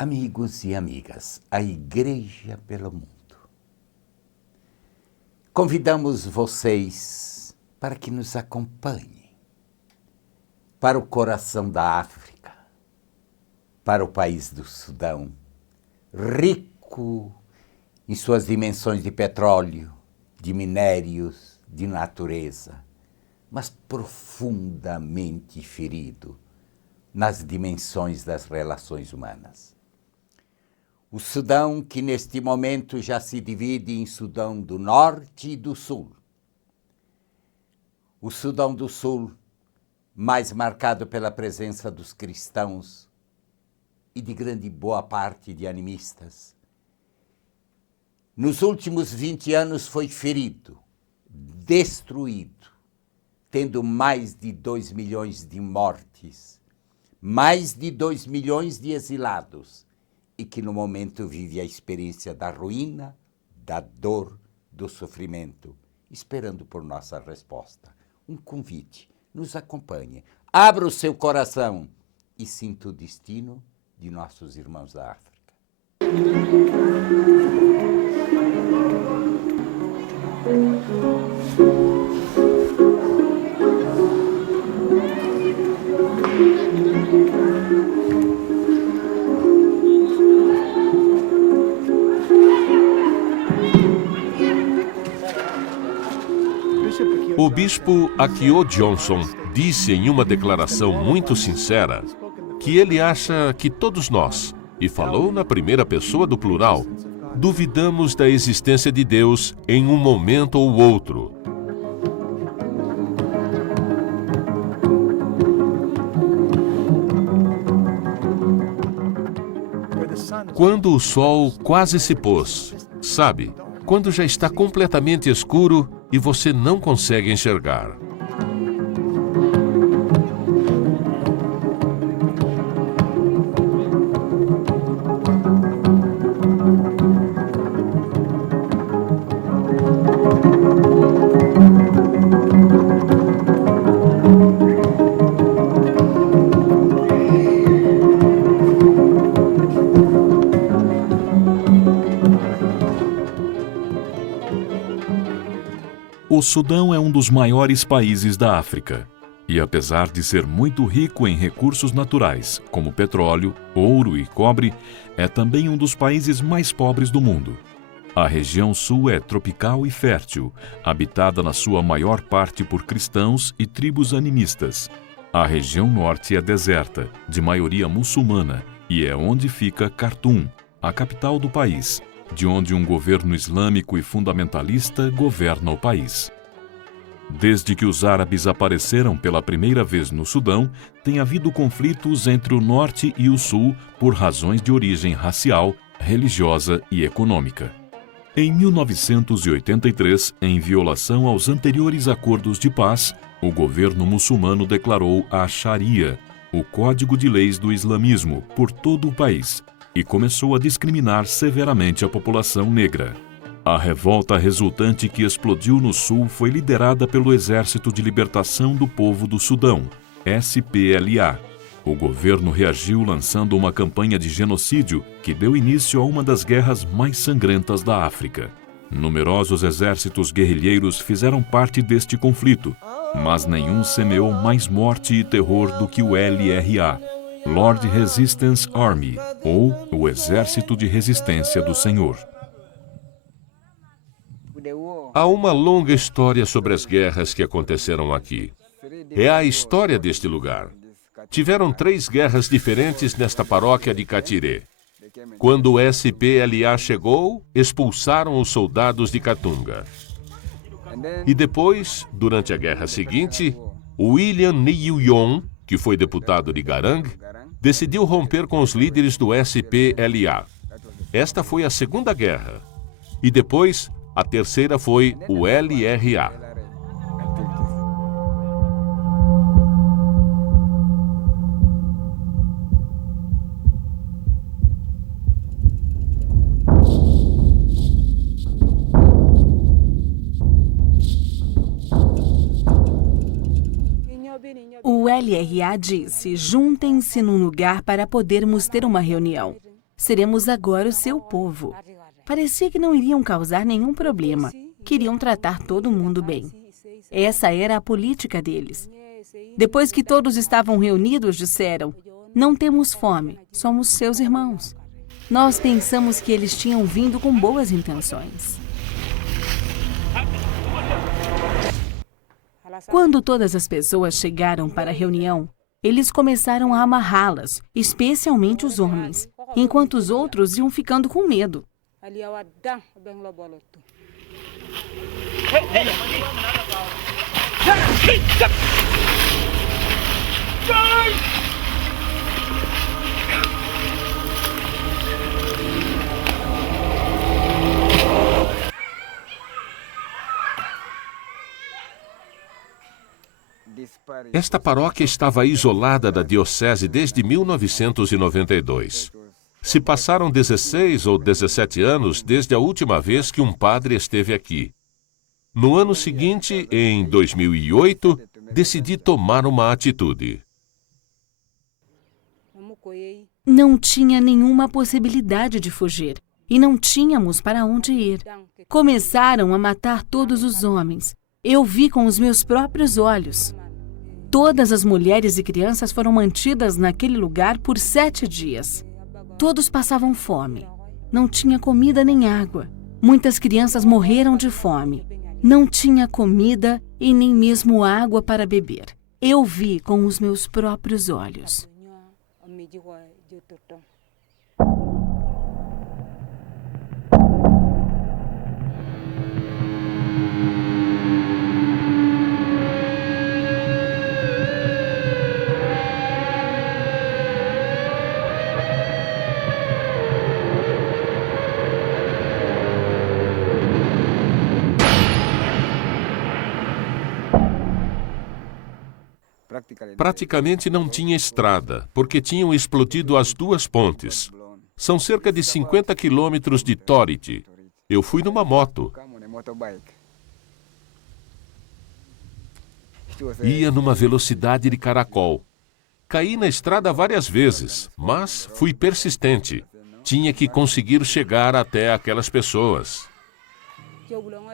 Amigos e amigas, a Igreja pelo Mundo. Convidamos vocês para que nos acompanhem para o coração da África, para o país do Sudão, rico em suas dimensões de petróleo, de minérios, de natureza, mas profundamente ferido nas dimensões das relações humanas. O Sudão, que neste momento já se divide em Sudão do Norte e do Sul. O Sudão do Sul, mais marcado pela presença dos cristãos e de grande boa parte de animistas. Nos últimos 20 anos foi ferido, destruído, tendo mais de 2 milhões de mortes, mais de 2 milhões de exilados, e que no momento vive a experiência da ruína, da dor, do sofrimento, esperando por nossa resposta. Um convite, nos acompanhe, abra o seu coração e sinta o destino de nossos irmãos da África. O bispo Akio Johnson disse em uma declaração muito sincera que ele acha que todos nós, e falou na primeira pessoa do plural, duvidamos da existência de Deus em um momento ou outro. Quando o sol quase se pôs, sabe? Quando já está completamente escuro e você não consegue enxergar. O Sudão é um dos maiores países da África e, apesar de ser muito rico em recursos naturais, como petróleo, ouro e cobre, é também um dos países mais pobres do mundo. A região sul é tropical e fértil, habitada na sua maior parte por cristãos e tribos animistas. A região norte é deserta, de maioria muçulmana, e é onde fica Khartoum, a capital do país, de onde um governo islâmico e fundamentalista governa o país. Desde que os árabes apareceram pela primeira vez no Sudão, tem havido conflitos entre o norte e o sul por razões de origem racial, religiosa e econômica. Em 1983, em violação aos anteriores acordos de paz, o governo muçulmano declarou a Sharia, o código de leis do islamismo, por todo o país, e começou a discriminar severamente a população negra. A revolta resultante que explodiu no sul foi liderada pelo Exército de Libertação do Povo do Sudão, SPLA. O governo reagiu lançando uma campanha de genocídio que deu início a uma das guerras mais sangrentas da África. Numerosos exércitos guerrilheiros fizeram parte deste conflito, mas nenhum semeou mais morte e terror do que o LRA, Lord Resistance Army, ou o Exército de Resistência do Senhor. Há uma longa história sobre as guerras que aconteceram aqui. É a história deste lugar. Tiveram 3 guerras diferentes nesta paróquia de Katiré. Quando o SPLA chegou, expulsaram os soldados de Katunga. E depois, durante a guerra seguinte, William Nyuyon, que foi deputado de Garang, decidiu romper com os líderes do SPLA. Esta foi a Segunda Guerra. E depois, a terceira foi o LRA. O LRA disse: juntem-se num lugar para podermos ter uma reunião. Seremos agora o seu povo. Parecia que não iriam causar nenhum problema. Queriam tratar todo mundo bem. Essa era a política deles. Depois que todos estavam reunidos, disseram: não temos fome, somos seus irmãos. Nós pensamos que eles tinham vindo com boas intenções. Quando todas as pessoas chegaram para a reunião, eles começaram a amarrá-las, especialmente os homens, enquanto os outros iam ficando com medo. Esta paróquia estava isolada da diocese desde 1992. Se passaram 16 ou 17 anos desde a última vez que um padre esteve aqui. No ano seguinte, em 2008, decidi tomar uma atitude. Não tinha nenhuma possibilidade de fugir e não tínhamos para onde ir. Começaram a matar todos os homens. Eu vi com os meus próprios olhos. Todas as mulheres e crianças foram mantidas naquele lugar por 7 dias. Todos passavam fome. Não tinha comida nem água. Muitas crianças morreram de fome. Não tinha comida e nem mesmo água para beber. Eu vi com os meus próprios olhos. Praticamente não tinha estrada, porque tinham explodido as 2 pontes. São cerca de 50 quilômetros de Torite. Eu fui numa moto. Ia numa velocidade de caracol. Caí na estrada várias vezes, mas fui persistente. Tinha que conseguir chegar até aquelas pessoas.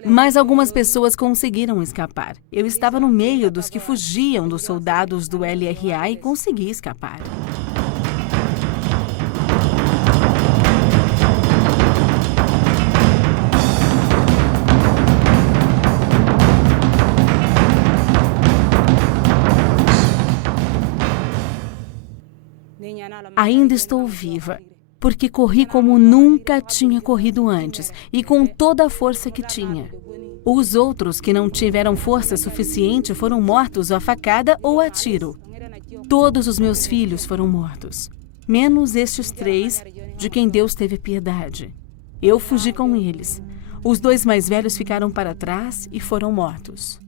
Mas algumas pessoas conseguiram escapar. Eu estava no meio dos que fugiam dos soldados do LRA e consegui escapar. Ainda estou viva, porque corri como nunca tinha corrido antes e com toda a força que tinha. Os outros que não tiveram força suficiente foram mortos a facada ou a tiro. Todos os meus filhos foram mortos, menos estes 3 de quem Deus teve piedade. Eu fugi com eles. Os 2 mais velhos ficaram para trás e foram mortos.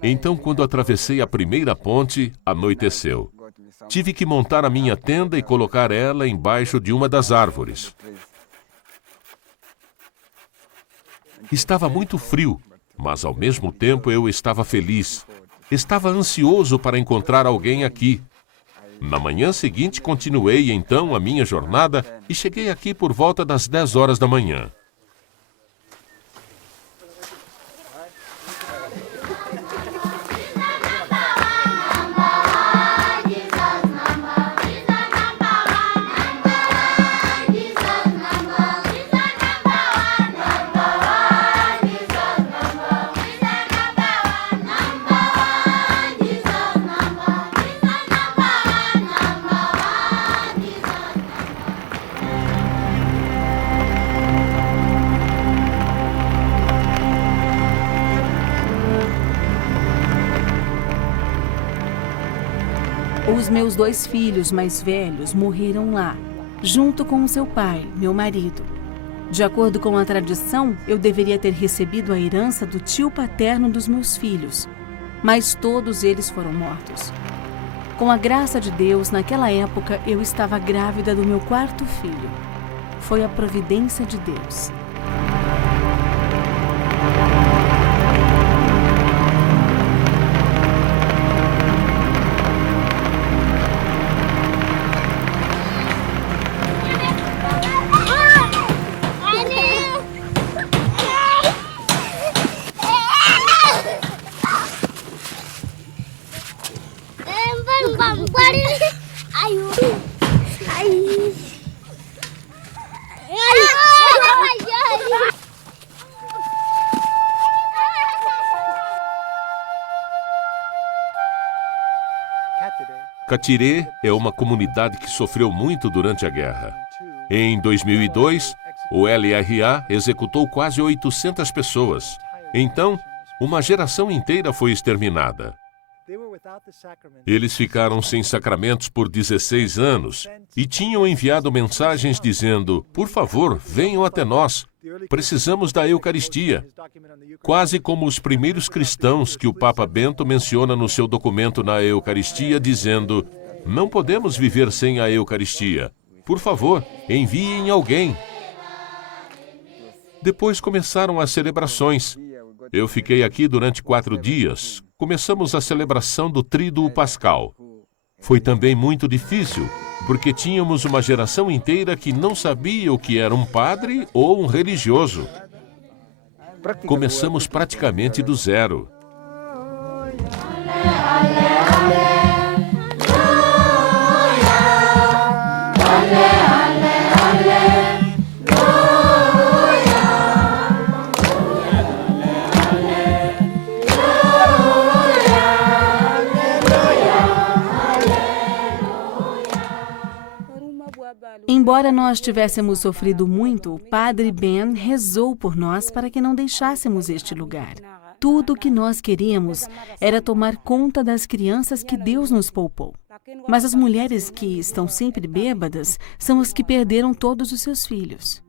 Então, quando atravessei a primeira ponte, anoiteceu. Tive que montar a minha tenda e colocar ela embaixo de uma das árvores. Estava muito frio, mas ao mesmo tempo eu estava feliz. Estava ansioso para encontrar alguém aqui. Na manhã seguinte, continuei então a minha jornada e cheguei aqui por volta das 10 horas da manhã. Os meus 2 filhos mais velhos morreram lá, junto com o seu pai, meu marido. De acordo com a tradição, eu deveria ter recebido a herança do tio paterno dos meus filhos, mas todos eles foram mortos. Com a graça de Deus, naquela época, eu estava grávida do meu 4º filho. Foi a providência de Deus. Catiré é uma comunidade que sofreu muito durante a guerra. Em 2002, o LRA executou quase 800 pessoas. Então, uma geração inteira foi exterminada. Eles ficaram sem sacramentos por 16 anos e tinham enviado mensagens dizendo: por favor, venham até nós, precisamos da Eucaristia. Quase como os primeiros cristãos que o Papa Bento menciona no seu documento na Eucaristia, dizendo: não podemos viver sem a Eucaristia. Por favor, enviem alguém. Depois começaram as celebrações. Eu fiquei aqui durante 4 dias. Começamos a celebração do Tríduo Pascal. Foi também muito difícil, porque tínhamos uma geração inteira que não sabia o que era um padre ou um religioso. Começamos praticamente do zero. Embora nós tivéssemos sofrido muito, o Padre Ben rezou por nós para que não deixássemos este lugar. Tudo o que nós queríamos era tomar conta das crianças que Deus nos poupou. Mas as mulheres que estão sempre bêbadas são as que perderam todos os seus filhos.